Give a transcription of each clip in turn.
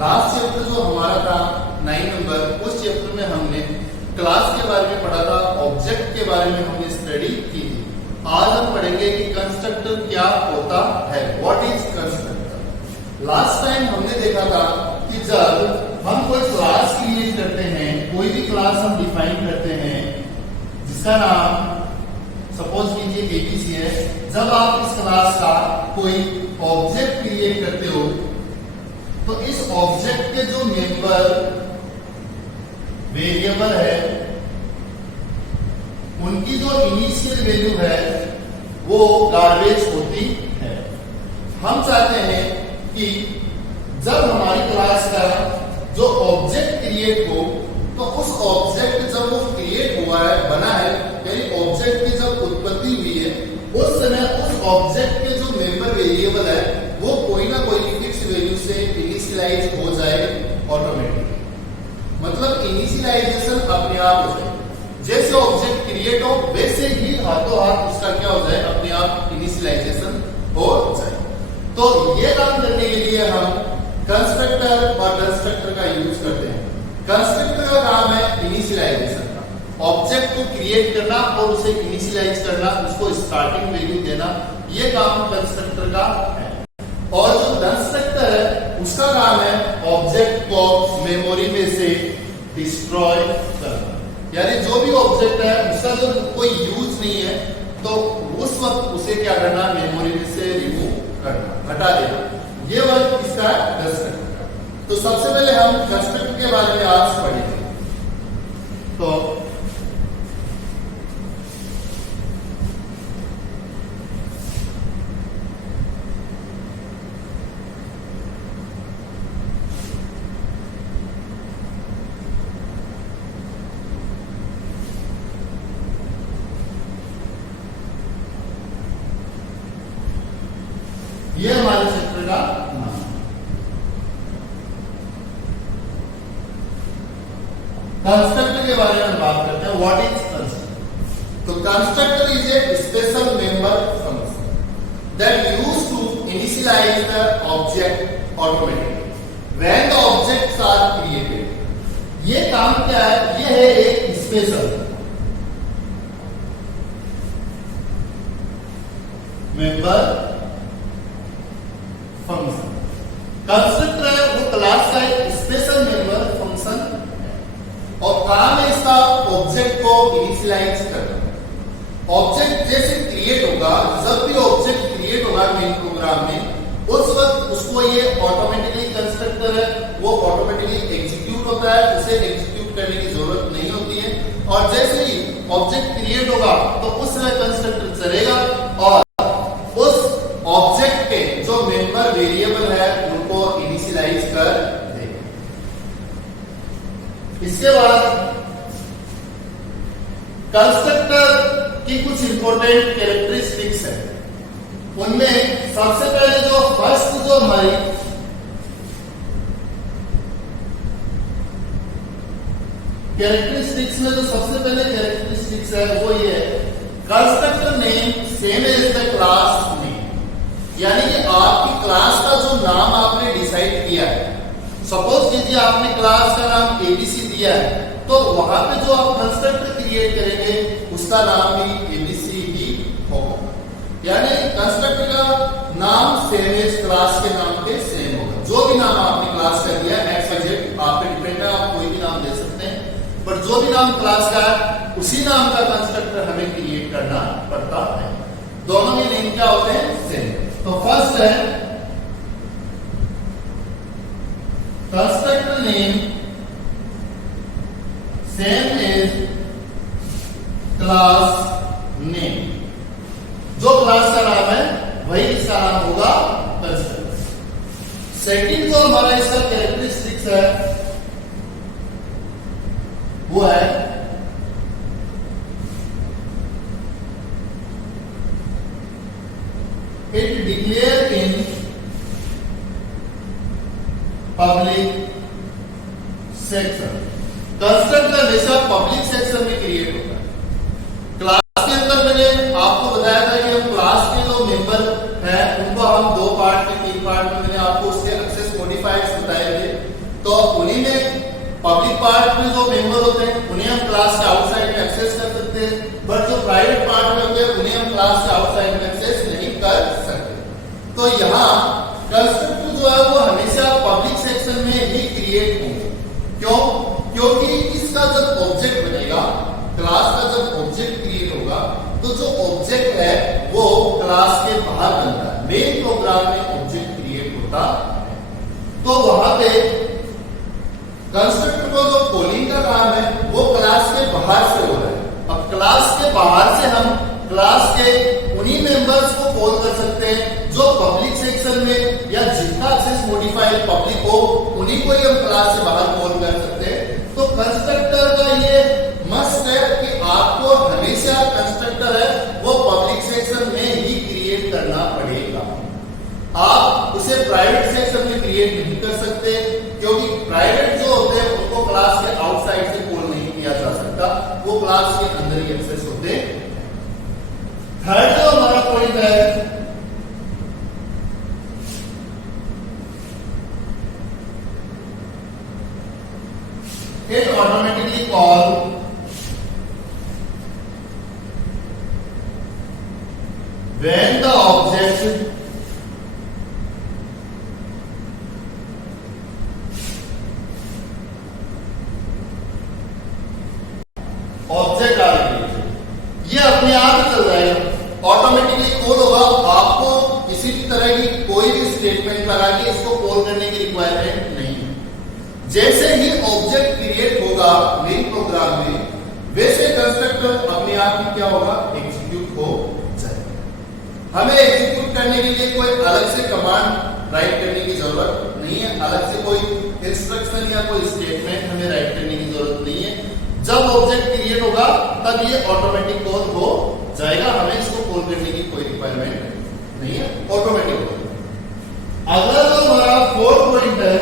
Last chapter जो हमारा था 9 नंबर, उस चैप्टर में हमने क्लास के बारे में पढ़ा था, ऑब्जेक्ट के बारे में हमने स्टडी की थी। आज हम पढ़ेंगे कि कंस्ट्रक्टर क्या होता है, what is constructor. Last time हमने देखा था कि जब हम कोई क्लास क्रिएट करते हैं, कोई भी क्लास हम डिफाइन करते हैं जिसका नाम सपोज कीजिए एबीसी है, जब आप इस क्लास का कोई ऑब्जेक्ट क्रिएट करते हो तो इस ऑब्जेक्ट के जो मेंबर वेरिएबल है उनकी जो इनिशियल वैल्यू है वो गार्बेज होती है। हम चाहते हैं कि जब हमारी क्लास का जो ऑब्जेक्ट क्रिएट हो तो उस ऑब्जेक्ट जब वो क्रिएट हुआ है, बना है, यानी ऑब्जेक्ट की जब उत्पत्ति हुई है उस समय उस ऑब्जेक्ट के जो मेंबर वेरिएबल है वो कोई ना कोई फिक्स वैल्यू से इनिशियलाइज हो जाए ऑटोमेटिकली। मतलब इनिशियलाइजेशन अपने आप हो जाए, जैसे ऑब्जेक्ट क्रिएट हो वैसे ही हाथों हाथ उसका क्या हो जाए, अपने आप इनिशियलाइजेशन हो जाए। तो ये काम करने के लिए हम कंस्ट्रक्टर और कंस्ट्रक्टर का यूज करते हैं। कंस्ट्रक्टर का काम है इनिशियलाइजेशन का, ऑब्जेक्ट को क्रिएट करना और उसे इनिशियलाइज करना, उसको स्टार्टिंग वैल्यू देना, ये काम कंस्ट्रक्टर का है। और जो कंस्ट्रक्टर है उसका काम है ऑब्जेक्ट को मेमोरी में से डिस्ट्रॉय करना, यानी जो भी ऑब्जेक्ट है उसका जो कोई यूज नहीं है तो उस वक्त उसे क्या करना, मेमोरी में से रिमूव करना, हटा देना। ये वर्क इसका कंस्ट्रक्टर का। तो सबसे पहले हम कंस्ट्रक्टर के बारे में आज पढ़ेंगे। तो ये हमारे चैप्टर का नाम। कंस्ट्रक्टर के बारे में बात करते हैं, व्हाट इज कंस्ट्रक्टर। तो constructor is a special member function that used to initialize the object automatically when the objects are created. ये काम क्या है, ये है एक स्पेशल मेंबर फंक्शन। कंस्ट्रक्टर है वो क्लास का एक स्पेशल मेंबर फंक्शन है और काम है इसका ऑब्जेक्ट को इनिशियलाइज करना। ऑब्जेक्ट जैसे क्रिएट होगा, जब भी ऑब्जेक्ट क्रिएट होगा मेन प्रोग्राम में, उस वक्त उसको ये ऑटोमेटिकली कंस्ट्रक्टर है वो ऑटोमेटिकली एग्जीक्यूट होता है, उसे एग्जीक्यूट करने की जरूरत नहीं होती है। और जैसे ही ऑब्जेक्ट क्रिएट होगा तो उस समय कंस्ट्रक्टर चलेगा और ऑब्जेक्ट के जो मेंबर वेरिएबल है उनको इनिशियलाइज कर देगा। इसके बाद कंस्ट्रक्टर की कुछ इंपॉर्टेंट कैरेक्टरिस्टिक्स है। उनमें सबसे पहले जो फर्स्ट जो हमारी कैरेक्टरिस्टिक्स में जो सबसे पहले कैरेक्टरिस्टिक्स है वो ये है, constructor name same as the class name. यानी कि आपकी क्लास का जो नाम आपने डिसाइड किया है, सपोज कीजिए आपने क्लास का नाम एबीसी दिया है, तो वहां पे जो आप कंस्ट्रक्टर क्रिएट करेंगे उसका नाम भी एबीसी ही होगा। यानी कंस्ट्रक्टर का नाम सेम एज क्लास के नाम के सेम होगा। जो भी नाम आपने क्लास का दिया है, एक्स वाई जेड आप पे डिपेंड है, आप कोई भी नाम दे सकते हैं, पर जो भी नाम क्लास का है उसी नाम का कंस्ट्रक्टर हमें क्रिएट करना पड़ता है। दोनों के नेम क्या होते हैं, सेम। तो फर्स्ट है constructor name same as class name. जो क्लास का नाम है वही इसका नाम होगा कंस्ट्रक्टर। सेकंड जो हमारा इसका कैरेक्टरिस्टिक्स है वो है it declare in public section। Constructor हमेशा पब्लिक सेक्शन में क्रिएट होता है। क्लास के अंदर मैंने आपको बताया था कि हम क्लास के जो मेंबर हैं उनको हम 2 पार्ट में 3 पार्ट में मैंने आपको उसके एक्सेस मॉडिफायर्स बताए थे। पार्ट में जो मेंबर होते हैं उन्हें हम क्लास के आउटसाइड में एक्सेस कर सकते हैं, बट जो प्राइवेट पार्ट में होते हैं उन्हें हम क्लास के आउटसाइड में एक्सेस नहीं कर सकते। तो यहाँ कंस्ट्रक्टर जो है वो हमेशा पब्लिक सेक्शन में ही क्रिएट होंगे। क्यों? क्योंकि इसका जब ऑब्जेक्ट बनेगा, क्लास का जब ऑब्जेक्ट क्रिएट होगा तो जो ऑब्जेक्ट है वो क्लास के बाहर बनता है। मेन प्रोग्राम में ऑब्जेक्ट क्रिएट होता है, तो वहां पे कंस्ट्रक्टर को जो कॉलिंग का काम है वो क्लास के बाहर से हो रहा है। अब क्लास के बाहर से हम क्लास के उन्हीं मेंबर्स को कॉल कर सकते हैं जो पब्लिक सेक्शन में या जितना एक्सेस मॉडिफाइड पब्लिक हो उन्हीं को ही हम क्लास से बाहर कॉल कर सकते हैं। तो कंस्ट्रक्टर का ये मस्ट है कि आपको हमेशा कंस्ट्रक्टर है वो पब्लिक सेक्शन में ही क्रिएट करना पड़ेगा। आप उसे प्राइवेट सेक्शन में क्रिएट नहीं कर सकते, क्योंकि प्राइवेट जो होते हैं उनको क्लास के आउटसाइड से कॉल नहीं किया जा सकता, वो क्लास के अंदर ही एक्सेस होते हैं। थर्ड जो हमारा पॉइंट है, it automatically call when the object object आ रही है, ये अपने आप ही चल जाएगा, ऑटोमेटिकली कॉल होगा। आपको किसी भी तरह की कोई भी स्टेटमेंट लगा के इसको कॉल करने की रिक्वायरमेंट नहीं है। जैसे ही ऑब्जेक्ट क्रिएट होगा मेन प्रोग्राम में, वैसे कंस्ट्रक्टर अपने आप ही क्या होगा, एग्जीक्यूट हो जाएगा। हमें एग्जीक्यूट करने के लिए कोई अलग से कमांड राइट करने की जरूरत नहीं है, अलग से कोई इंस्ट्रक्शन या कोई स्टेटमेंट हमें राइट करने की जरूरत नहीं है। जब ऑब्जेक्ट क्रिएट होगा तब ये ऑटोमेटिक कॉल हो जाएगा, हमें इसको कॉल करने की कोई रिक्वायरमेंट नहीं है, ऑटोमेटिक होगा। अगला जो हमारा फोर्थ पॉइंट है,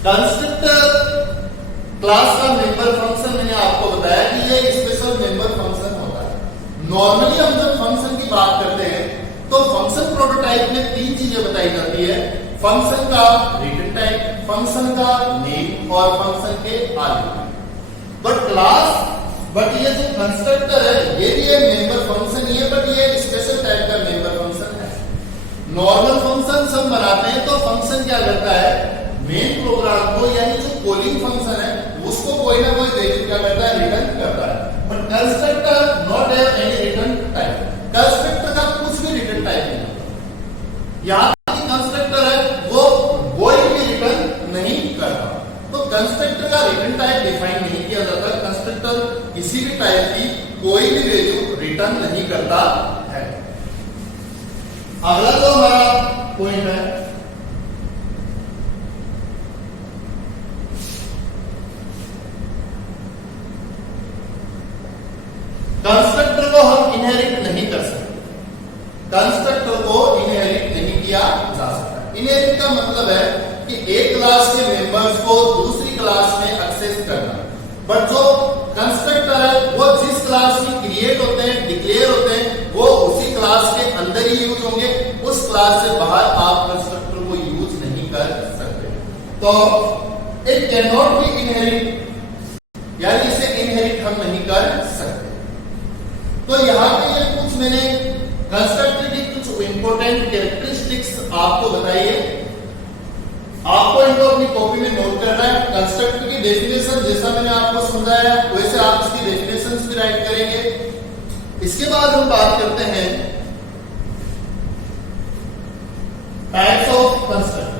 कंस्ट्रक्टर क्लास का मेंबर फंक्शन मैंने आपको बताया कि ये स्पेशल मेंबर फंक्शन होता है। नॉर्मली हम जब फंक्शन की बात करते हैं तो फंक्शन प्रोटोटाइप में तीन चीजें बताई जाती है, फंक्शन का रिटर्न टाइप, फंक्शन का नेम और फंक्शन के आर्गुमेंट। बट ये जो कंस्ट्रक्टर है ये भी एक मेंबर फंक्शन ही है, बट ये स्पेशल टाइप का मेंबर फंक्शन है। नॉर्मल फंक्शन हम बनाते हैं तो फंक्शन क्या करता है, मेन प्रोग्राम को यानी जो कॉलिंग फंक्शन है उसको कोई ना कोई वैल्यू क्या करता है, रिटर्न करता है। But constructor not have any return type, constructor का कुछ भी रिटर्न टाइप नहीं होता। यहाँ कंस्ट्रक्टर है वो कोई भी रिटर्न नहीं करता, तो कंस्ट्रक्टर का रिटर्न टाइप डिफाइन नहीं किया जाता। कंस्ट्रक्टर किसी भी टाइप की कोई भी वैल्यू रिटर्न नहीं करता है। अगला जो हमारा पॉइंट है, कंस्ट्रक्टर को हम इनहेरिट नहीं कर सकते, कंस्ट्रक्टर को इनहेरिट नहीं किया जा सकता। इनहेरिट का मतलब है कि एक क्लास के मेंबर्स को दूसरी क्लास में एक्सेस करना, बट जो कंस्ट्रक्टर है वो जिस क्लास में क्रिएट होते हैं, डिक्लेयर होते हैं, वो उसी क्लास के अंदर ही यूज होंगे, उस क्लास से बाहर आप कंस्ट्रक्टर को यूज नहीं कर सकते। तो it can not be inherit, यानी इसे इनहेरिट हम नहीं कर सकते। तो यहाँ पे ये कुछ मैंने कंस्ट्रक्टर की कुछ इंपॉर्टेंट कैरेक्टरिस्टिक्स आपको बताई है, आपको इनको अपनी कॉपी में नोट करना है। कंस्ट्रक्टर की डेफिनेशन जैसा मैंने आपको समझाया वैसे आप इसकी डेफिनेशंस भी राइट करेंगे। इसके बाद हम बात करते हैं टाइप्स ऑफ कंस्ट्रक्टर।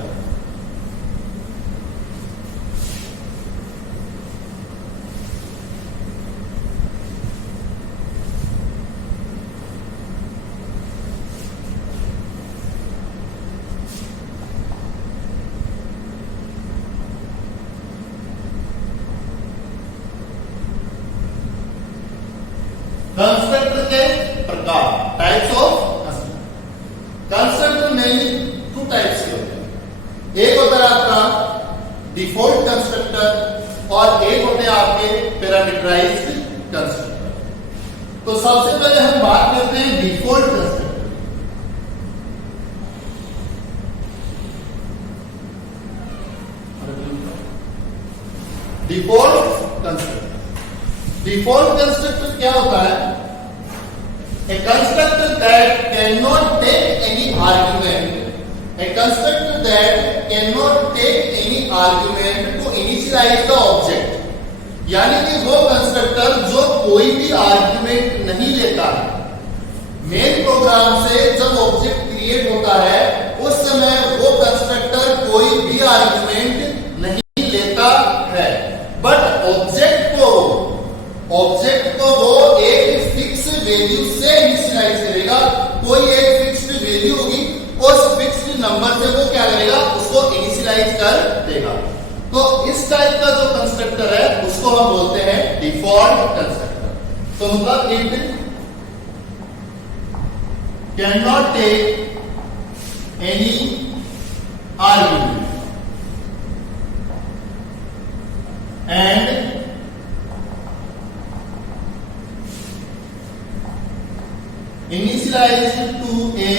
कंस्ट्रक्टर के प्रकार, types of constructor mainly two types parameterized constructor. तो सबसे पहले हम बात करते हैं default constructor. Default constructor, default constructor क्या होता है? A constructor that cannot take any argument, a constructor that cannot take any argument to initialize the object, यानी कि वो कंस्ट्रक्टर जो कोई भी आर्ग्यूमेंट नहीं लेता है। मेन प्रोग्राम से जब ऑब्जेक्ट क्रिएट होता है उस समय वो कंस्ट्रक्टर कोई भी आर्ग्यूमेंट नहीं लेता है, बट ऑब्जेक्ट को वो एक फिक्स वैल्यू से इनिशियलाइज करेगा। कोई एक फिक्स्ड वैल्यू होगी, उस फिक्स्ड नंबर से वो क्या करेगा, उसको इनिशियलाइज कर देगा। तो इस टाइप का जो कंस्ट्रक्टर है उसको हम बोलते हैं डिफॉल्ट कंस्ट्रक्टर। तो मतलब it can not take any argument and initialized to a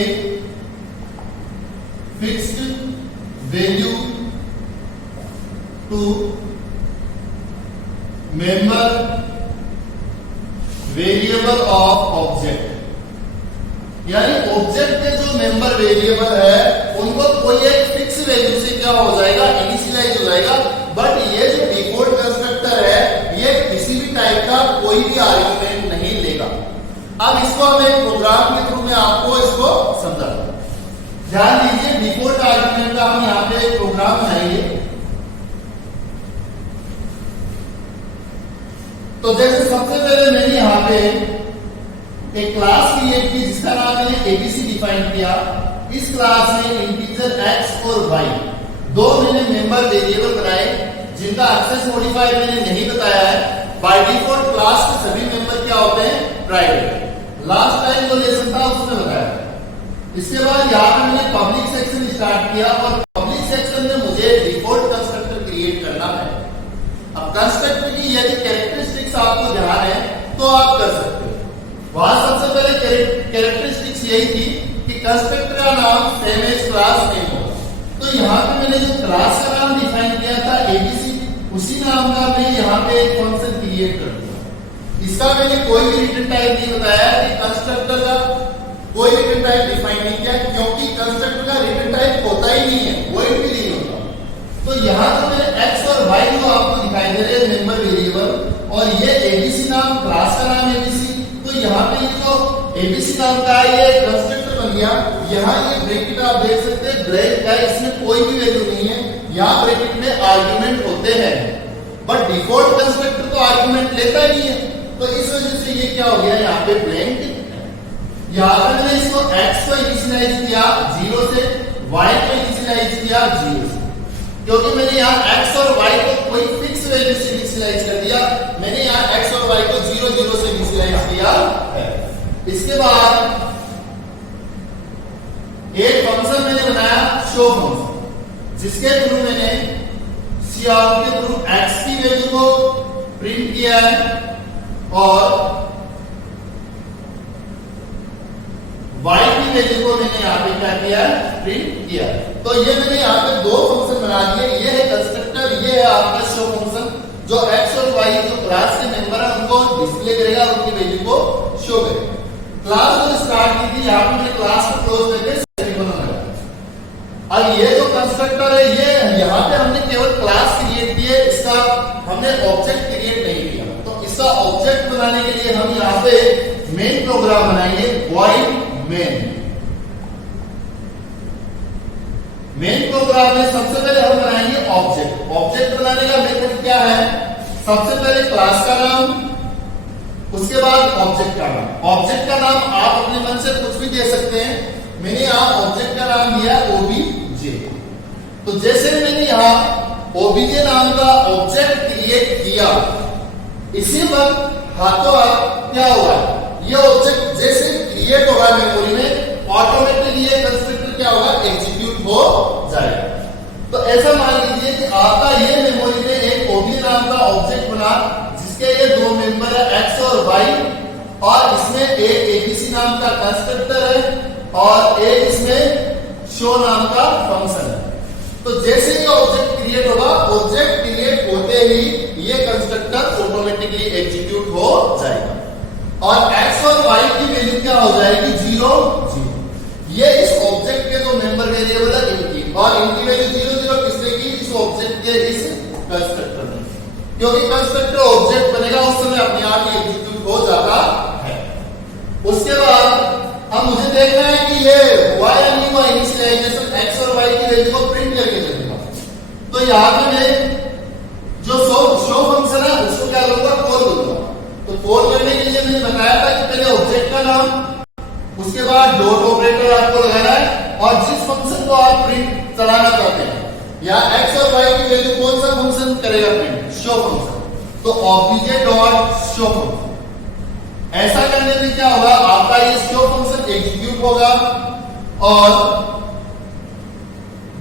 fixed value to member variable of object, यानी ऑब्जेक्ट के जो मेंबर वेरिएबल है उनको कोई एक फिक्स वैल्यू से क्या हो जाएगा, इनिशियलाइज हो जाएगा। बट ये जो डिफॉल्ट कंस्ट्रक्टर है ये किसी भी टाइप का कोई भी आर्ग्यूमेंट नहीं लेगा। अब इसको हम एक प्रोग्राम के थ्रू में आपको इसको समझाता हूं। ध्यान दीजिए, डिफॉल्ट आर्ग्यूमेंट का हम यहाँ पे एक प्रोग्राम बनाएंगे। तो जैसे सबसे पहले मैंने यहाँ पे एक क्लास क्रिएट की जिसका नाम मैंने एबीसी डिफाइन किया। इस क्लास में इंटीजर एक्स और वाई दो मैंने मेंबर वेरिएबल बनाए जिनका एक्सेस मॉडिफायर मैंने नहीं बताया है। बाय डिफॉल्ट क्लास के सभी मेंबर क्या होते हैं, प्राइवेट। लास्ट टाइम जो लेसन था उसमें बताया। इसके बाद यहाँ पे मैंने पब्लिक सेक्शन स्टार्ट किया और पब्लिक सेक्शन में मुझे डिफॉल्ट कंस्ट्रक्टर क्रिएट करना है। अब कंस्ट्रक्टर की यदि कैरेक्टरिस्टिक्स आपको ध्यान है तो आप कर सकते हो। वहां सबसे पहले कैरेक्टरिस्टिक्स यही थी कि कंस्ट्रक्टर का नाम सेम एज क्लास नेम होगा। तो यहाँ पे मैंने जो क्लास का नाम डिफाइन किया था एबीसी, उसी नाम का मैं यहाँ पे एक फंक्शन क्रिएट कर दूंगा। इसका मैंने कोई भी रिटर्न टाइप नहीं बताया कि कंस्ट्रक्टर का कोई रिटर्न टाइप डिफाइन नहीं किया, क्योंकि कंस्ट्रक्टर का रिटर्न टाइप होता ही नहीं है, वॉइड भी नहीं होता। तो यहाँ तो मैंने एक्स और वाई जो आपको दिखाई दे रहे हैं मेंबर वेरिएबल, और ये एबीसी नाम, क्लास का नाम एबीसी। तो यहाँ पे ये जो एबीसी नाम का है ये कंस्ट्रक्टर बन गया। यहाँ ये ब्रैकेट आप देख सकते हैं ब्लैक का, इसमें कोई भी वैल्यू नहीं है। यहाँ ब्रैकेट में आर्ग्यूमेंट होते हैं, बट डिफॉल्ट कंस्ट्रक्टर तो आर्ग्यूमेंट लेता ही नहीं है। तो इस वजह से ये क्या हो गया, यहाँ पे ब्लैंक। यहाँ पे मैंने इसको x को इनिशियलाइज किया 0 से, y को इनिशियलाइज किया 0 से, क्योंकि मैंने यहाँ x और y को कोई फिक्स वैल्यू से इनिशियलाइज कर दिया। मैंने यहाँ x और y को 0 0 से इनिशियलाइज किया है। इसके बाद एक फंक्शन मैंने बनाया शो फंक्शन, जिसके थ्रू मैंने काउट के थ्रू x की वैल्यू को प्रिंट किया है और y की वैल्यू को मैंने यहाँ पे क्या किया है, प्रिंट किया। तो ये मैंने यहाँ पे दो फंक्शन बना दिए। ये है कंस्ट्रक्टर, ये है आपका शो फंक्शन, जो x और y जो क्लास के मेंबर है उनको डिस्प्ले करेगा, उनकी वैल्यू को शो करेगा। क्लास जो स्टार्ट की थी यहाँ पे मैंने क्लास को क्लोज करके सेमीकोलन लगाया। अब ये जो कंस्ट्रक्टर है ये यहाँ पे हमने केवल क्लास क्रिएट की है, इसका हमने ऑब्जेक्ट क्रिएट नहीं किया। तो इसका ऑब्जेक्ट बनाने के लिए हम यहाँ पे मेन प्रोग्राम बनाएंगे, void मेन। मेन प्रोग्राम में सबसे पहले हम बनाएंगे ऑब्जेक्ट। ऑब्जेक्ट बनाने का मेथड क्या है, सबसे पहले क्लास का नाम, उसके बाद ऑब्जेक्ट का नाम। ऑब्जेक्ट का नाम आप अपने मन से कुछ भी दे सकते हैं। मैंने यहाँ ऑब्जेक्ट का नाम दिया ओबीजे। तो जैसे मैंने यहाँ ओबीजे नाम का ऑब्जेक्ट क्रिएट किया, इसी वक्त हाथों हाथ क्या हुआ, ये ऑब्जेक्ट जैसे क्रिएट होगा मेमोरी में, ऑटोमेटिकली ये कंस्ट्रक्टर क्या होगा, एग्जीक्यूट हो जाएगा। तो ऐसा मान लीजिए कि आपका ये मेमोरी में एक ओबी नाम का ऑब्जेक्ट बना, जिसके ये दो और इसमें एक एबीसी नाम का कंस्ट्रक्टर है और एक इसमें शो नाम का फंक्शन है। तो जैसे ही ऑब्जेक्ट क्रिएट होगा, ऑब्जेक्ट क्रिएट होते ही ये कंस्ट्रक्टर ऑटोमेटिकली एग्जीक्यूट हो जाएगा और x और y की वैल्यू क्या हो जाएगी, 0 0। ये इस ऑब्जेक्ट के जो मेंबर वेरिएबल है इनकी, और इनकी वैल्यू 0 0 किसने की, इस ऑब्जेक्ट के इस कंस्ट्रक्टर ने, क्योंकि कंस्ट्रक्टर ऑब्जेक्ट बनेगा उस समय अपने आप ही एग्जीक्यूट हो जाता है। उसके बाद अब मुझे देखना है कि ये y या नहीं हुआ, इनिशियलाइजेशन x और y की वैल्यू को प्रिंट करके देगा। तो यहाँ पे मैं जो शो फंक्शन है उसको क्या करूंगा, कॉल करूंगा। तो कॉल करने के लिए मैंने बताया था कि पहले ऑब्जेक्ट का नाम, उसके बाद डॉट ऑपरेटर आपको लगाना है और जिस फंक्शन को आप प्रिंट चलाना चाहते हैं, या x और y की वैल्यू कौन सा फंक्शन करेगा प्रिंट, शो फंक्शन। तो ऑब्जेक्ट डॉट शो फंक्शन, ऐसा करने में क्या होगा, आपका ये शो फंक्शन एग्जीक्यूट होगा और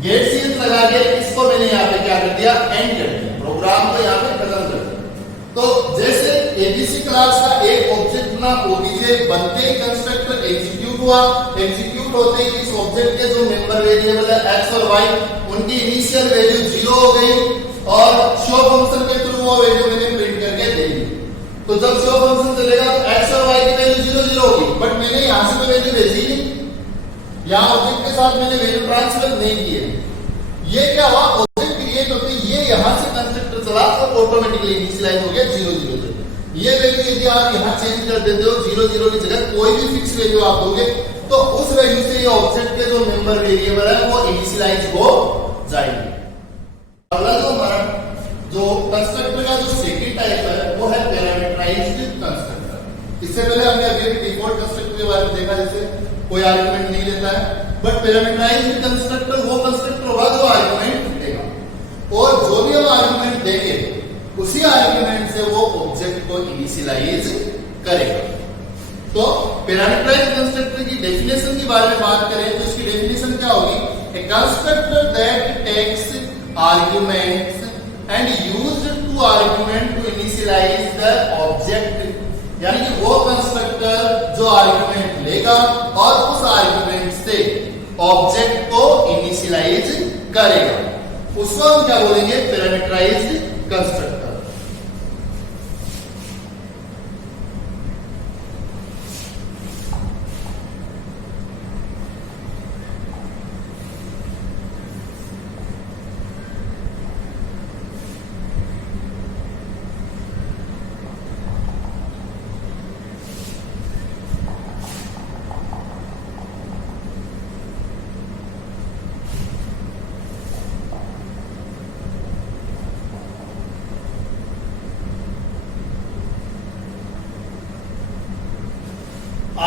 गेट सीरीज लगा के इसको मैंने यहाँ पे क्या कर दिया, एंड कर दिया, प्रोग्राम को यहाँ पे खत्म कर दिया। तो जैसे एबीसी क्लास का एक ऑब्जेक्ट बना, ओबीजे बनते ही कंस्ट्रक्टर एग्जीक्यूट हुआ, एग्जीक्यूट होते ही इस ऑब्जेक्ट के जो मेंबर वेरिएबल है x और y, उनकी इनिशियल वैल्यू 0 हो गई और शो फंक्शन के थ्रू वो वैल्यू मैंने प्रिंट करके दे दी। तो जब शो फंक्शन चलेगा तो x और y की वैल्यू 0 0 होगी, बट मैंने यहां से तो वैल्यू भेजी नहीं, यहां ऑब्जेक्ट के साथ मैंने वैल्यू ट्रांसफर नहीं की है। ये क्या हुआ, ऑब्जेक्ट क्रिएट होते ये यहां से कंस्ट्रक्टर चला तो ऑटोमेटिकली इनिशियलाइज हो गया 0 0 से। ये वैल्यू यदि आप यहां चेंज कर देते हो, 0 0 की जगह कोई भी फिक्स वैल्यू आप दोगे, तो उस वैल्यू से ये ऑब्जेक्ट के जो मेंबर वेरिएबल है वो इनिशियलाइज हो जाएंगे। अगला जो हमारा जो कंस्ट्रक्टर का जो सेकंड टाइप है वो है पैरामीटराइज्ड कंस्ट्रक्टर। इससे पहले हमने अभी डिफॉल्ट कंस्ट्रक्टर के बारे में देखा, जैसे कोई आर्गुमेंट नहीं लेता है, बट पैरामीटराइज्ड कंस्ट्रक्टर वो कंस्ट्रक्टर होगा जो आर्गुमेंट देगा और जो भी हम आर्गुमेंट देंगे उसी आर्गुमेंट से वो ऑब्जेक्ट को इनिशियलाइज करेगा। तो पैरामीटराइज्ड कंस्ट्रक्टर की डेफिनेशन के बारे में बात करें तो इसकी डेफिनेशन क्या होगी, a constructor that takes arguments and used to argument to initialize the object, यानी कि वो कंस्ट्रक्टर जो आर्गुमेंट लेगा और उस आर्गुमेंट से ऑब्जेक्ट को इनिशियलाइज करेगा, उसको हम क्या बोलेंगे, पैरामीटराइज्ड कंस्ट्रक्टर।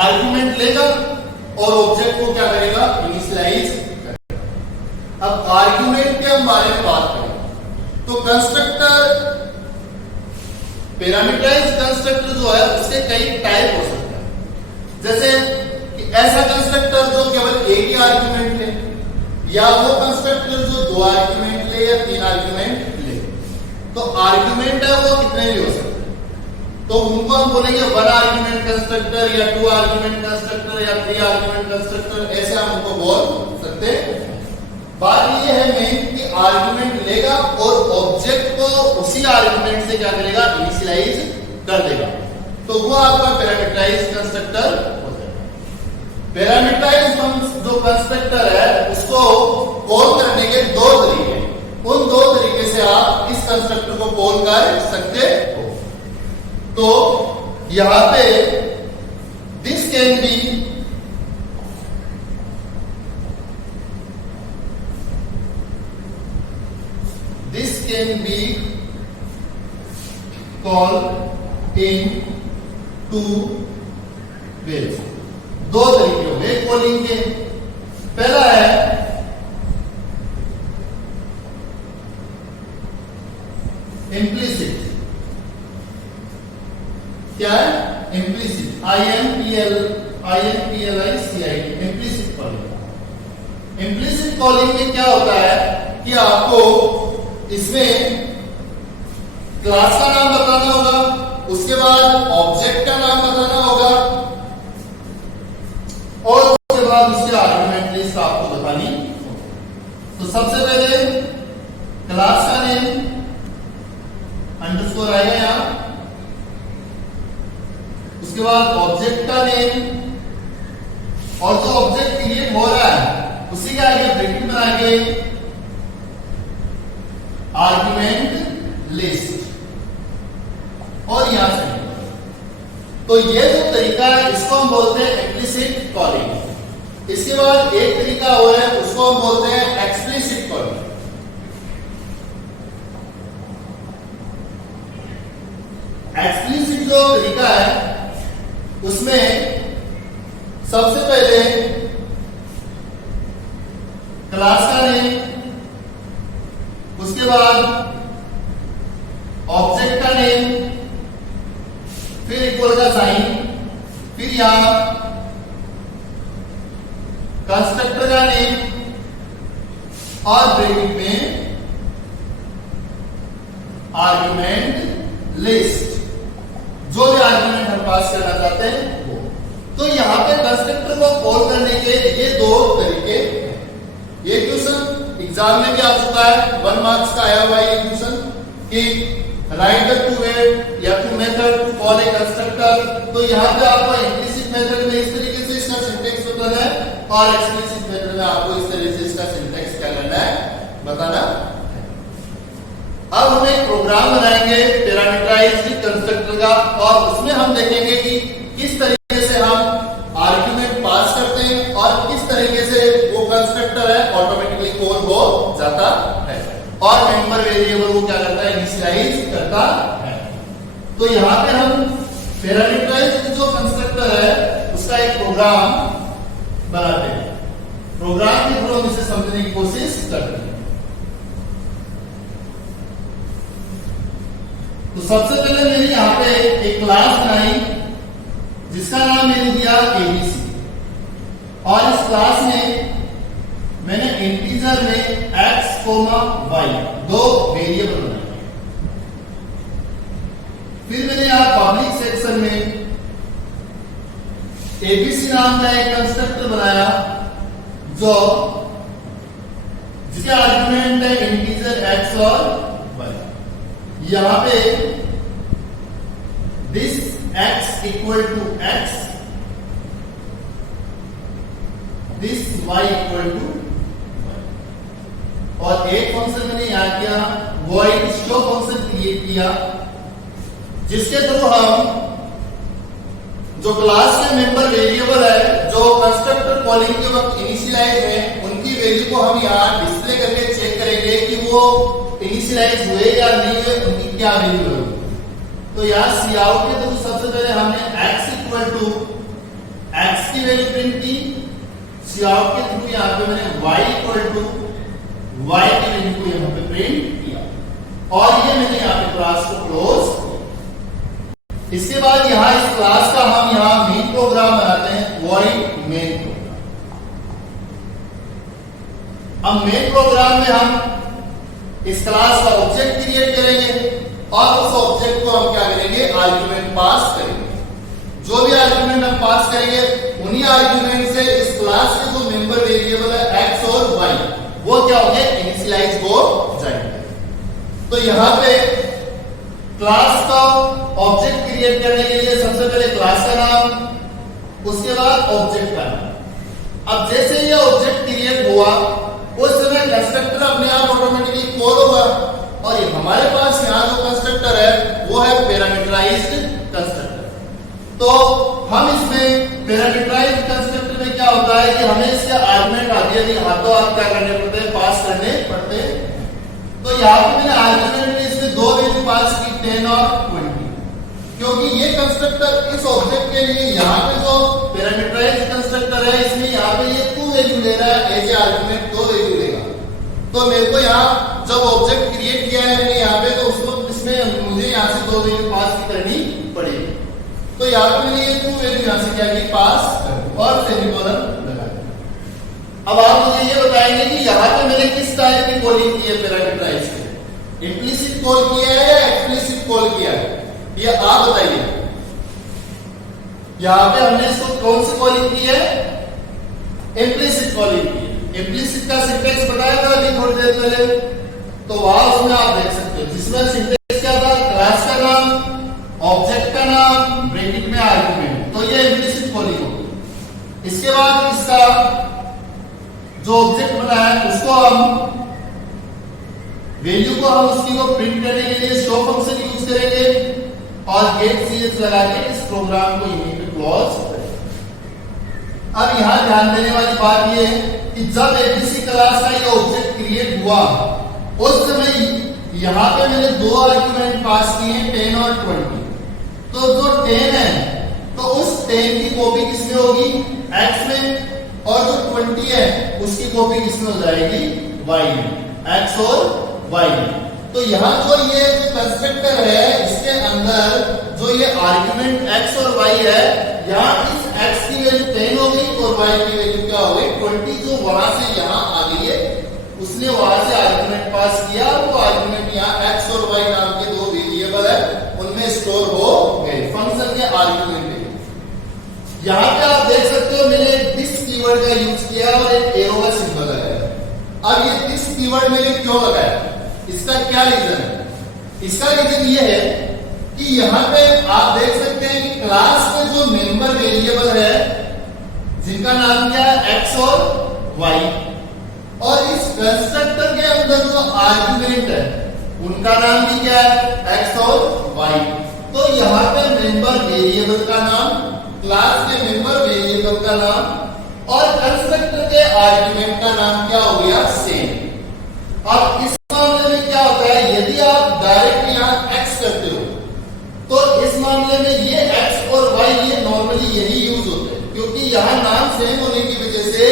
आर्गुमेंट लेगा और ऑब्जेक्ट को क्या करेगा, इनिशियलाइज करेगा। अब आर्गुमेंट के हम बारे में बात करें तो कंस्ट्रक्टर, पैरामीटराइज्ड कंस्ट्रक्टर जो है उसके कई टाइप हो सकते हैं, जैसे कि ऐसा कंस्ट्रक्टर जो केवल एक ही आर्गुमेंट ले, या वो कंस्ट्रक्टर जो 2 आर्गुमेंट ले या 3 आर्गुमेंट ले। तो आर्गुमेंट है वो कितने भी हो सकते हैं, तो उनको हम बोलेंगे 1 आर्गुमेंट कंस्ट्रक्टर या 2 आर्गुमेंट कंस्ट्रक्टर या 3 आर्गुमेंट कंस्ट्रक्टर, ऐसे हम उनको बोल सकते हैं। बात ये है मेन कि आर्गुमेंट लेगा और ऑब्जेक्ट को उसी आर्गुमेंट से क्या करेगा, इनिशियलाइज कर देगा, तो वो आपका पैरामीटराइज्ड कंस्ट्रक्टर हो जाएगा। पैरामीटराइज्ड जो कंस्ट्रक्टर है उसको कॉल करने के 2 तरीके हैं, उन 2 तरीके से आप इस कंस्ट्रक्टर को कॉल कर सकते हो। तो यहां पे this can be called in 2 ways, 2 तरीके हो गए कॉलिंग के। पहला है इम्प्लिसिट, क्या है, implicit, IMPLICIT, implicit calling. Implicit calling में क्या होता है कि आपको इसमें क्लास का नाम बताना होगा, उसके बाद ऑब्जेक्ट का नाम बताना होगा और उसके बाद उसके आर्गुमेंट लिस्ट आपको बतानी होगी। तो सबसे पहले क्लास का नेम अंडरस्कोर आएगा यहां, उसके बाद ऑब्जेक्ट का नेम और जो ऑब्जेक्ट क्रिएट हो रहा है उसी के आगे ब्रैकेट बना के आर्गुमेंट लिस्ट और यहां से। तो ये जो तरीका है इसको हम बोलते हैं एक्सप्लिसिट कॉलिंग। इसके बाद एक तरीका और है उसको हम बोलते हैं एक्सप्लिसिट कॉलिंग। एक्सप्लिसिट जो तरीका है उसमें सबसे पहले क्लास का नेम, उसके बाद ऑब्जेक्ट का नेम, फिर इक्वल का साइन, फिर यहां कंस्ट्रक्टर का नेम और ब्रैकेट में आर्गुमेंट लिस्ट, जो भी आर्गुमेंट हम पास करना चाहते हैं वो। तो यहां पे कंस्ट्रक्टर को कॉल करने के ये दो तरीके हैं। ये क्वेश्चन एग्जाम में भी आ चुका है, 1 मार्क्स का आया हुआ है ये क्वेश्चन कि राइट द टू वे या two method to call a constructor. तो यहां पे आपको इम्प्लिसिट मेथड में इस तरीके से इसका सिंटैक्स बताना है और एक्सप्लिसिट मेथड में आपको इस तरीके से इसका सिंटैक्स क्या करना है बताना है। अब हम एक प्रोग्राम बनाएंगे पैरामीटराइज्ड कंस्ट्रक्टर का और उसमें हम देखेंगे कि किस तरीके से हम आर्गुमेंट पास करते हैं और किस तरीके से वो कंस्ट्रक्टर है ऑटोमेटिकली कॉल हो जाता है और मेंबर वेरिएबल को क्या करता है इनिशियलाइज करता है। तो यहां पे हम पैरामीटराइज्ड जो कंस्ट्रक्टर है उसका एक प्रोग्राम बनाते हैं। प्रोग्राम के थ्रू हम इसे समझने की कोशिश करते हैं। तो सबसे पहले मैंने यहां पे एक क्लास बनाई जिसका नाम मैंने दिया एबीसी और इस क्लास में मैंने इंटीजर में x, y दो वेरिएबल बनाए। फिर मैंने यहां पब्लिक सेक्शन में एबीसी नाम का एक कंस्ट्रक्टर बनाया जो जिसके आर्गुमेंट है इंटीजर x और y। यहां पे this x equal to x, this y equal to y और एक फंक्शन मैंने यहां किया void शो फंक्शन क्रिएट किया जिसके थ्रू हम जो क्लास के मेंबर वेरिएबल है जो कंस्ट्रक्टर कॉलिंग के वक्त इनिशियलाइज है उनकी वैल्यू को हम यहां डिस्प्ले करके चेक करेंगे कि वो इनिशियलाइज हुए या नहीं हुए, उनकी क्या वैल्यू होगी। तो यहां सी आउट के थ्रू सबसे पहले हमने x इक्वल टू x की वैल्यू प्रिंट की, सी आउट के थ्रू यहां पे मैंने y इक्वल टू y की वैल्यू को यहां पे प्रिंट किया और ये मैंने यहां पे क्लास को क्लोज किया। इसके बाद यहां इस क्लास का हम यहां मेन प्रोग्राम बनाते हैं void main प्रोग्राम। अब मेन प्रोग्राम में हम इस क्लास का ऑब्जेक्ट क्रिएट करेंगे और उस ऑब्जेक्ट को हम क्या करेंगे आर्गुमेंट पास करेंगे। जो भी आर्गुमेंट हम पास करेंगे उन्हीं आर्गुमेंट से इस क्लास के जो मेंबर वेरिएबल है x और y वो क्या होंगे इनिशियलाइज हो जाएंगे। तो यहां पे क्लास का ऑब्जेक्ट क्रिएट करने के लिए सबसे पहले क्लास का नाम, उसके बाद ऑब्जेक्ट का नाम। अब जैसे ये ऑब्जेक्ट क्रिएट हुआ उस समय कंस्ट्रक्टर अपने आप ऑटोमेटिकली कॉल होगा और ये हमारे पास यहां जो कंस्ट्रक्टर है वो है पैरामीटराइज्ड कंस्ट्रक्टर। तो हम इसमें पैरामीटराइज्ड कंस्ट्रक्टर में क्या होता है कि हमें इसके आर्गुमेंट आदि भी हाथों हाथ क्या करने पड़ते हैं पास करने पड़ते हैं। तो यहां पे मैंने आर्गुमेंट में इसमें दो वैल्यू पास की 10 और 20 क्योंकि ये कंस्ट्रक्टर इस ऑब्जेक्ट के लिए यहां पे जो पैरामीटराइज्ड कंस्ट्रक्टर है इसमें यहां पे ये 2 वैल्यू ले रहा है एज ए आर्गुमेंट 2 वैल्यू लेगा। तो मेरे को यहां जब ऑब्जेक्ट क्रिएट किया है मैंने यहां पे तो उस वक्त इसमें मुझे यहां से 2 वैल्यू पास करनी पड़ेगी। तो यहां पे मैंने ये 2 वैल्यू यहां से क्या की पास और सेमीकोलन लगा दिया। अब आप मुझे ये बताएंगे कि यहां पे मैंने किस टाइप की कॉलिंग की है पैरामीटराइज्ड, इंप्लिसिट कॉल किया है या एक्सप्लिसिट कॉल किया है। ये आप बताइए। यहां पे हमने इसको कौन सी कॉलिंग की है? इम्प्लिसिट कॉलिंग की है। इम्प्लिसिट का सिंटेक्स बताया था अभी थोड़ी देर पहले, तो वहां उसमें आप देख सकते हो जिसमें सिंटेक्स क्या था? क्लास का नाम, ऑब्जेक्ट का नाम, ब्रैकेट में आर्गुमेंट। तो ये इम्प्लिसिट कॉलिंग होगी। इसके बाद इसका जो ऑब्जेक्ट बना है उसको हम वैल्यू को हम उसकी को प्रिंट करने के लिए शो फंक्शन यूज करेंगे और गेट सीएस लगा के इस प्रोग्राम को यहीं पे क्लोज करेंगे। अब यहां ध्यान देने वाली बात ये है कि जब एबीसी क्लास का ये ऑब्जेक्ट क्रिएट हुआ उस समय यहां पे मैंने दो आर्गुमेंट पास किए हैं 10 और 20। तो जो 10 है तो उस 10 की कॉपी किसमें होगी? x में, और जो 20 है उसकी कॉपी किसमें हो जाएगी? y में। x और y में। तो यहां जो ये कंस्ट्रक्टर है इसके अंदर जो ये आर्गुमेंट x और y है, यहां इस x की वैल्यू 10 हो गई और y की वैल्यू क्या हो गई? 20। जो वहां से यहां आ गई है उसने वहां से आर्गुमेंट पास किया, वो आर्गुमेंट यहाँ x और y नाम के दो वेरिएबल है उनमें स्टोर हो गए फंक्शन के आर्गुमेंट में। यहां पे आप देख सकते हो मैंने दिस कीवर्ड का यूज किया और एक एरो का सिंबल लगाया। अब ये दिस कीवर्ड मैंने क्यों लगाया? इसका क्या रीजन है? इसका रीजन ये है कि यहां पे आप देख सकते हैं कि क्लास के जो मेंबर वेरिएबल है जिनका नाम क्या है? x और y, और इस कंस्ट्रक्टर के अंदर जो आर्गुमेंट है उनका नाम भी क्या है? x और y। तो यहां पे मेंबर वेरिएबल का नाम, क्लास के मेंबर वेरिएबल का नाम और कंस्ट्रक्टर के आर्गुमेंट का नाम क्या हो गया? सेम। अब इस मामले में क्या होता है? यदि आप डायरेक्ट यहां x करते हो तो इस मामले में ये x और y ये नॉर्मली यही यूज होते हैं, क्योंकि यहां नाम सेम होने की वजह से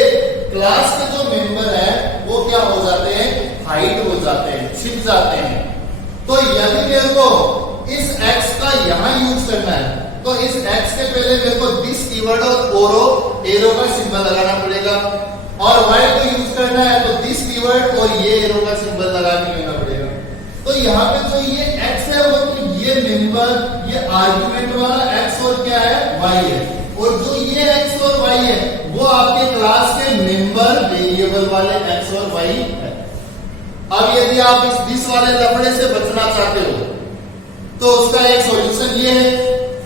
क्लास के जो मेंबर है वो क्या हो जाते हैं? हाइड हो जाते हैं, छिप जाते हैं। तो यदि मेरे को इस x का यहां यूज करना है तो इस x के पहले मेरे को दिस कीवर्ड और एरो का सिंबल लगाना पड़ेगा, और y को यूज करना है तो दिस कीवर्ड और ये एरो का सिंबल लगा के लेना पड़ेगा। तो यहाँ पे जो ये x है वो तो ये मेंबर, ये आर्गुमेंट वाला x और क्या है? y है, और जो ये x और y है वो आपके क्लास के मेंबर वेरिएबल वाले x और y है। अब यदि आप इस दिस वाले लफड़े से बचना चाहते हो तो उसका एक सॉल्यूशन ये है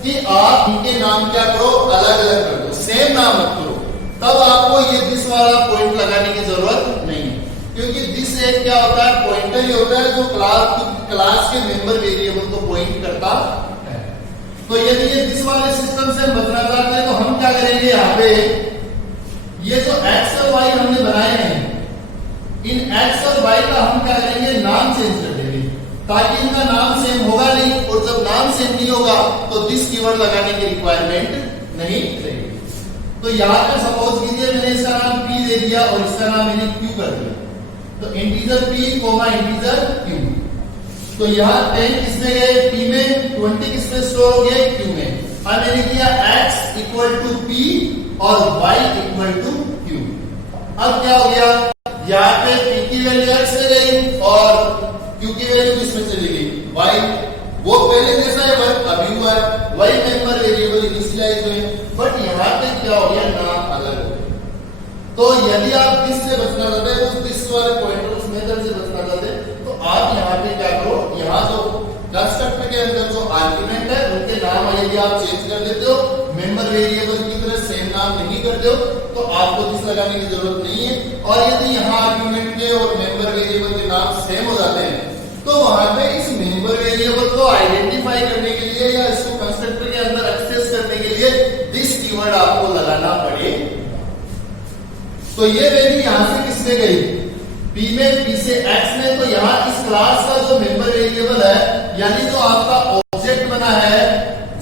कि आप इनके नाम क्या करो? अलग अलग कर दो, सेम नाम मत करो। तब आपको ये दिस वाला पॉइंट लगाने की जरूरत नहीं है, क्योंकि दिस एक क्या होता है? पॉइंटर ही होता है जो क्लास के मेंबर वेरिएबल को पॉइंट करता है। तो यदि ये दिस वाले सिस्टम से हम बचना चाहते हैं तो हम क्या करेंगे? यहाँ पे ये जो x और y हमने बनाए हैं इन x और y का हम क्या करेंगे? नाम चेंज कर देंगे, ताकि इनका नाम सेम होगा नहीं, और जब नाम सेम नहीं होगा तो दिस कीवर्ड लगाने की रिक्वायरमेंट नहीं रहेगी। तो यहां पर सपोज कीजिए मैंने इसका नाम p दे दिया और इसका नाम मैंने q कर दिया, तो integer p comma integer q। तो यहाँ 10 किसमें गए? p में, 20 किसमें स्टोर हो गए? q में। अब मैंने किया x इक्वल टू p और y इक्वल टू q। अब क्या हो गया? यहाँ पे p की वैल्यू x में गई और q की वैल्यू किसमें चली गई? y। वो पहले जैसा है वर्क अभी हुआ है, y मेंबर वेरिएबल इनिशियलाइज हुए, बट यहाँ पे क्या हो गया? नाम अलग हो गया। तो यदि आप दिस से बचना चाहते हैं, तो दिस वाले पॉइंटर उस मेथड से बचना चाहते हैं, तो आप यहाँ पे क्या करो? यहाँ जो कंस्ट्रक्टर के अंदर जो आर्गुमेंट है उनके नाम यदि आप चेंज कर देते हो, मेंबर वेरिएबल की तरह सेम नाम नहीं करते हो, तो आपको दिस लगाने की जरूरत नहीं है। और यदि यहाँ आर्गुमेंट के और मेंबर वेरिएबल के नाम सेम हो जाते हैं तो वहां पे इस मेंबर वेरिएबल को आइडेंटिफाई करने के लिए या इसको कंस्ट्रक्टर के अंदर एक्सेस करने के लिए दिस कीवर्ड आपको लगाना पड़ेगा। तो ये वैल्यू यहां से किसमें गई? p में, p से x में। तो यहां इस क्लास का जो मेंबर वेरिएबल है, यानी जो आपका ऑब्जेक्ट बना है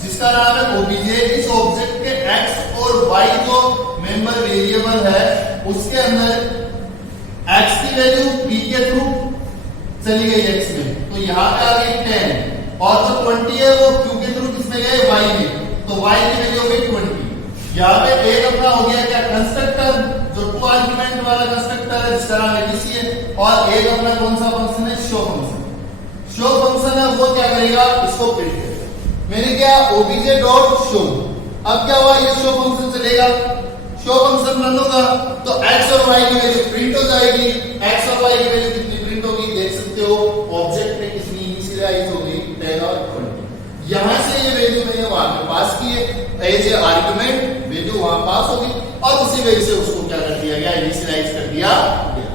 जिसका नाम है ओबीजे, इस ऑब्जेक्ट के x और y जो मेंबर वेरिएबल है उसके अंदर x की वैल्यू p के थ्रू चली गई x में, तो यहाँ पे आ गई 10, और जो 20 है वो q के थ्रू किसमें गए? y में, तो y की वैल्यू हो गई 20। यहाँ पे एक अपना हो गया क्या? कंस्ट्रक्टर, जो टू आर्गुमेंट वाला कंस्ट्रक्टर है जिसका नाम एबीसी है, और एक अपना कौन सा फंक्शन है? Show function. शो फंक्शन है वो क्या करेगा? इसको प्रिंट करेगा। मैंने क्या ओबीजे डॉट शो, अब क्या हुआ, ये शो फंक्शन चलेगा, शो फंक्शन रन होगा तो x और y की वैल्यू प्रिंट हो जाएगी। x और y की वैल्यू कितनी प्रिंट होगी देख सकते हो, ऑब्जेक्ट में कितनी इनिशियलाइज होगी 10 और 20। यहां से ये वैल्यू मैंने वहां पे पास की है एज ए आर्गुमेंट, वैल्यू वहां पास होगी और उसी वजह से उसको क्या कर दिया गया, इनिशियलाइज कर दिया गया।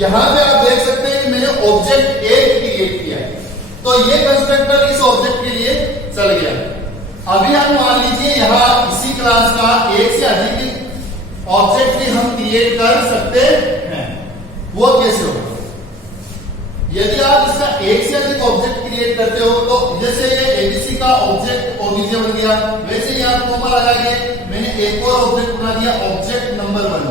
यहां पे आप देख सकते हैं कि मैंने ऑब्जेक्ट एक क्रिएट किया है, तो ये कंस्ट्रक्टर इस ऑब्जेक्ट के लिए चल गया। अभी हम मान लीजिए यहां इसी क्लास का एक से अधिक ऑब्जेक्ट भी हम क्रिएट कर सकते हैं, वो कैसे होगा? यदि आप इसका एक से अधिक ऑब्जेक्ट क्रिएट करते हो तो जैसे ये एबीसी का ऑब्जेक्ट ओबीजे बन गया, वैसे ही आप कोमा लगाएंगे, मैंने एक और ऑब्जेक्ट बना दिया ऑब्जेक्ट नंबर 1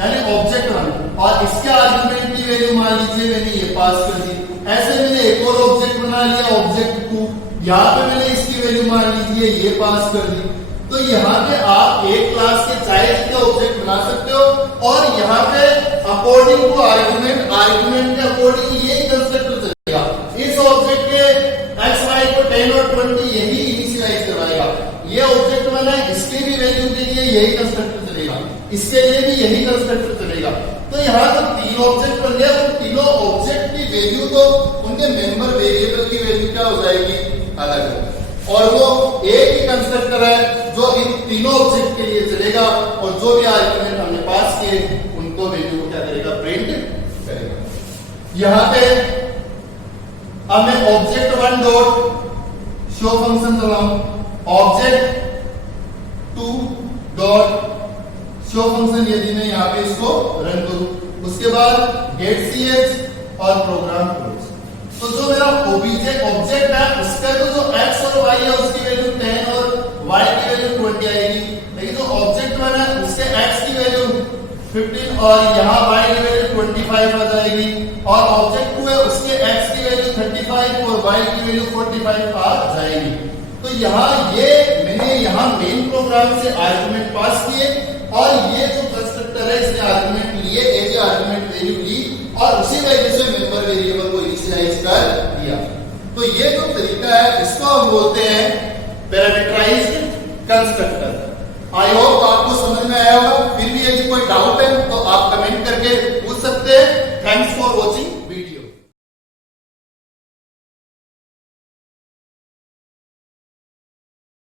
यानी ऑब्जेक्ट 1 और इसके आर्गुमेंट की वैल्यू मान लीजिए मैंने ये पास कर दी। ऐसे मैंने एक और ऑब्जेक्ट बना लिया ऑब्जेक्ट 2, यहाँ पे मैंने इसकी वैल्यू मान लीजिए ये पास कर दी। तो यहाँ पे आप एक क्लास के चाहे जितने ऑब्जेक्ट बना सकते हो और यहाँ पे अकॉर्डिंग टू आर्गुमेंट के अकॉर्डिंग ये कंस्ट्रक्टर चलेगा। इस ऑब्जेक्ट के एक्स वाई को 10 और 20 यही इनिशियलाइज करवाएगा। ये ऑब्जेक्ट बना है, इसके भी वैल्यू के लिए यही कंस्ट्रक्टर चलेगा, इसके लिए भी यही कंस्ट्रक्टर चलेगा। तो यहाँ जो तीन ऑब्जेक्ट बन गया तो तीनों ऑब्जेक्ट की वैल्यू तो उनके मेंबर वेरिएबल की वैल्यू क्या हो जाएगी, अलग, और वो एक ही कंस्ट्रक्टर है जो इन तीनों ऑब्जेक्ट के लिए चलेगा और जो भी आर्गुमेंट हमने पास किए उनको वैल्यू क्या करेगा, प्रिंट करेगा। यहां पे अब मैं ऑब्जेक्ट 1 डॉट शो फंक्शन चलाऊं, ऑब्जेक्ट 2 डॉट शो फंक्शन यदि मैं यहां पे इसको रन करूं, उसके बाद गेट ch और प्रोग्राम क्लोज, तो जो मेरा ओबीजे ऑब्जेक्ट है उसका तो जो x और y है उसकी वैल्यू 10 और y की वैल्यू 20 आएगी, लेकिन जो ऑब्जेक्ट 1 है उसके x की वैल्यू 15 और यहाँ y की वैल्यू 25 आ जाएगी और ऑब्जेक्ट 2 है उसके x की वैल्यू 35 और y की वैल्यू 45 आ जाएगी। तो यहाँ ये मैंने यहाँ मेन प्रोग्राम से आर्गुमेंट पास किए और ये जो कंस्ट्रक्टर है इसने आर्गुमेंट लिए, एज आर्गुमेंट वैल्यू ली और उसी वजह से मेंबर वेरिएबल को इनिशियलाइज कर दिया। तो ये जो तरीका है इसको हम बोलते हैं पैरामीटराइज्ड कंस्ट्रक्टर। आई होप आपको समझ में आया होगा। फिर भी यदि कोई डाउट है तो